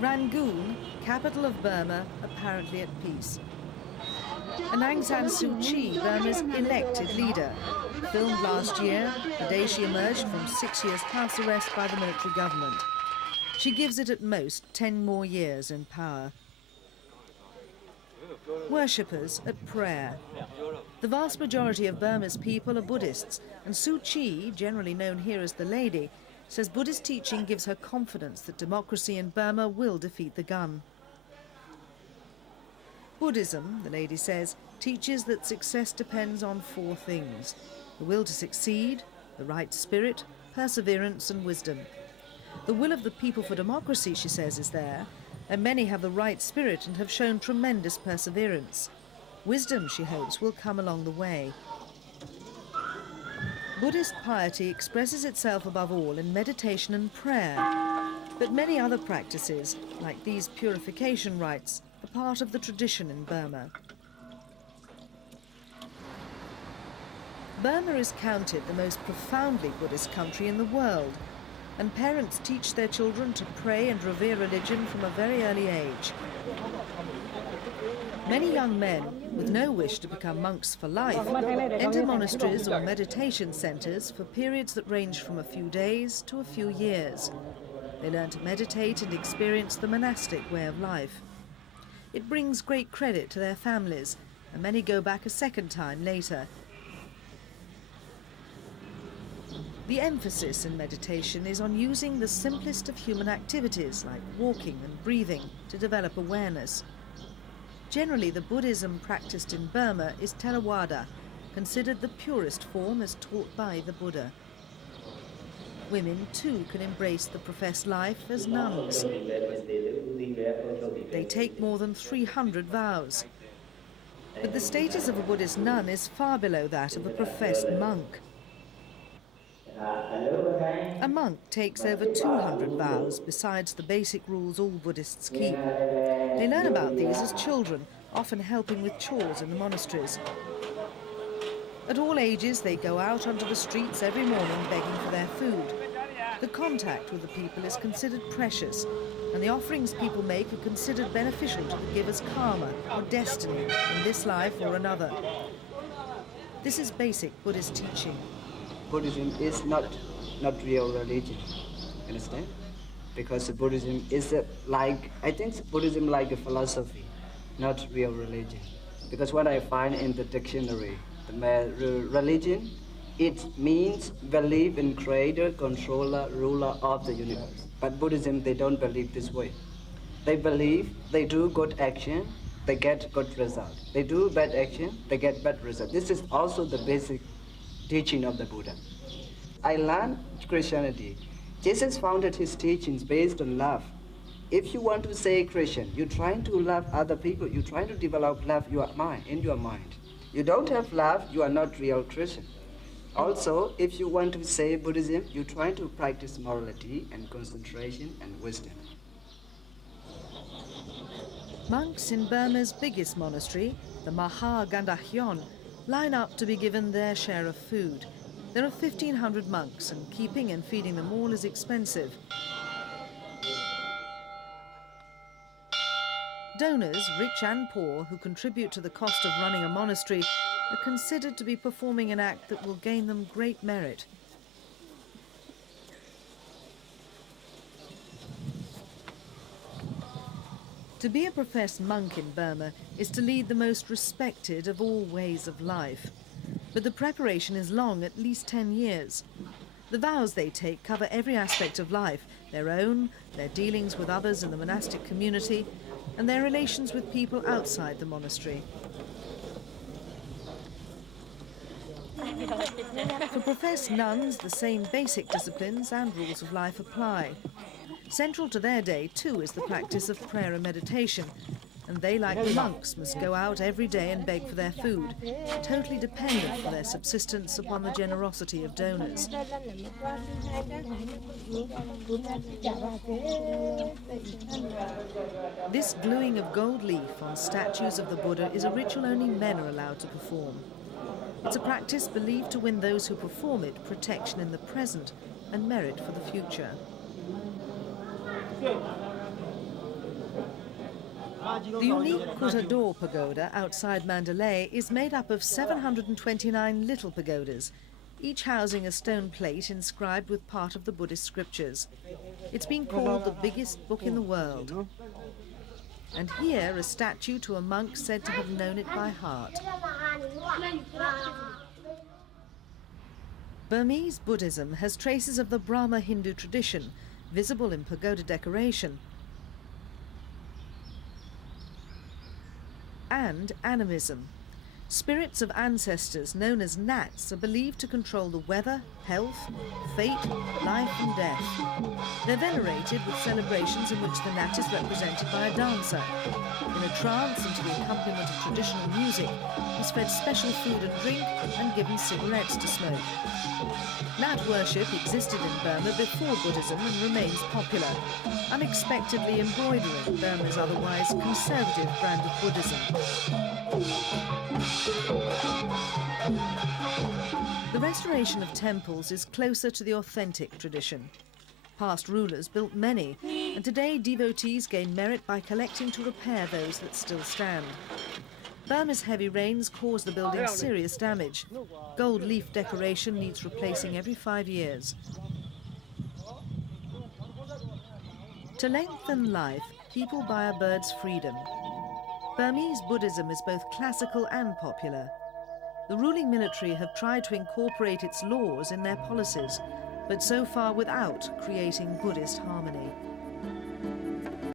Rangoon, capital of Burma, apparently at peace. And Aung San Suu Kyi, Burma's elected leader, filmed last year, the day she emerged from 6 years house arrest by the military government. She gives it at most 10 more years in power. Worshippers at prayer. The vast majority of Burma's people are Buddhists, and Suu Kyi, generally known here as the Lady, says Buddhist teaching gives her confidence that democracy in Burma will defeat the gun. Buddhism, the Lady says, teaches that success depends on 4 things: the will to succeed, the right spirit, perseverance and wisdom. The will of the people for democracy, she says, is there, and many have the right spirit and have shown tremendous perseverance. Wisdom, she hopes, will come along the way. Buddhist piety expresses itself above all in meditation and prayer, but many other practices, like these purification rites, are part of the tradition in Burma. Burma is counted the most profoundly Buddhist country in the world, and parents teach their children to pray and revere religion from a very early age. Many young men, with no wish to become monks for life, enter monasteries or meditation centres for periods that range from a few days to a few years. They learn to meditate and experience the monastic way of life. It brings great credit to their families, and many go back a second time later. The emphasis in meditation is on using the simplest of human activities, like walking and breathing, to develop awareness. Generally, the Buddhism practiced in Burma is Theravada, considered the purest form as taught by the Buddha. Women, too, can embrace the professed life as nuns. They take more than 300 vows. But the status of a Buddhist nun is far below that of a professed monk. A monk takes over 200 vows, besides the basic rules all Buddhists keep. They learn about these as children, often helping with chores in the monasteries. At all ages, they go out onto the streets every morning begging for their food. The contact with the people is considered precious, and the offerings people make are considered beneficial to the giver's karma or destiny in this life or another. This is basic Buddhist teaching. Buddhism is not real religion, understand? Because Buddhism is I think Buddhism like a philosophy, not real religion. Because what I find in the dictionary, the religion, it means belief in creator, controller, ruler of the universe. But Buddhism, they don't believe this way. They believe they do good action, they get good result. They do bad action, they get bad result. This is also the basic teaching of the Buddha. I learned Christianity. Jesus founded his teachings based on love. If you want to say Christian, you're trying to love other people, you're trying to develop love in your mind. You don't have love, you are not real Christian. Also, if you want to say Buddhism, you're trying to practice morality and concentration and wisdom. Monks in Burma's biggest monastery, the Maha Gandahyon, line up to be given their share of food. There are 1,500 monks, and keeping and feeding them all is expensive. Donors, rich and poor, who contribute to the cost of running a monastery, are considered to be performing an act that will gain them great merit. To be a professed monk in Burma is to lead the most respected of all ways of life. But the preparation is long, at least 10 years. The vows they take cover every aspect of life, their own, their dealings with others in the monastic community, and their relations with people outside the monastery. For professed nuns, the same basic disciplines and rules of life apply. Central to their day, too, is the practice of prayer and meditation, and they, like the monks, must go out every day and beg for their food, totally dependent for their subsistence upon the generosity of donors. This gluing of gold leaf on statues of the Buddha is a ritual only men are allowed to perform. It's a practice believed to win those who perform it protection in the present and merit for the future. The unique Kutador Pagoda outside Mandalay is made up of 729 little pagodas, each housing a stone plate inscribed with part of the Buddhist scriptures. It's been called the biggest book in the world. And here, a statue to a monk said to have known it by heart. Burmese Buddhism has traces of the Brahma Hindu tradition, visible in pagoda decoration, and animism. Spirits of ancestors known as nats are believed to control the weather, health, fate, life and death. They're venerated with celebrations in which the nat is represented by a dancer. In a trance and to the accompaniment of traditional music, he's fed special food and drink and given cigarettes to smoke. Nat worship existed in Burma before Buddhism and remains popular, unexpectedly embroidering Burma's otherwise conservative brand of Buddhism. The restoration of temples is closer to the authentic tradition. Past rulers built many, and today devotees gain merit by collecting to repair those that still stand. Burma's heavy rains cause the building serious damage. Gold leaf decoration needs replacing every 5 years. To lengthen life, people buy a bird's freedom. Burmese Buddhism is both classical and popular. The ruling military have tried to incorporate its laws in their policies, but so far without creating Buddhist harmony.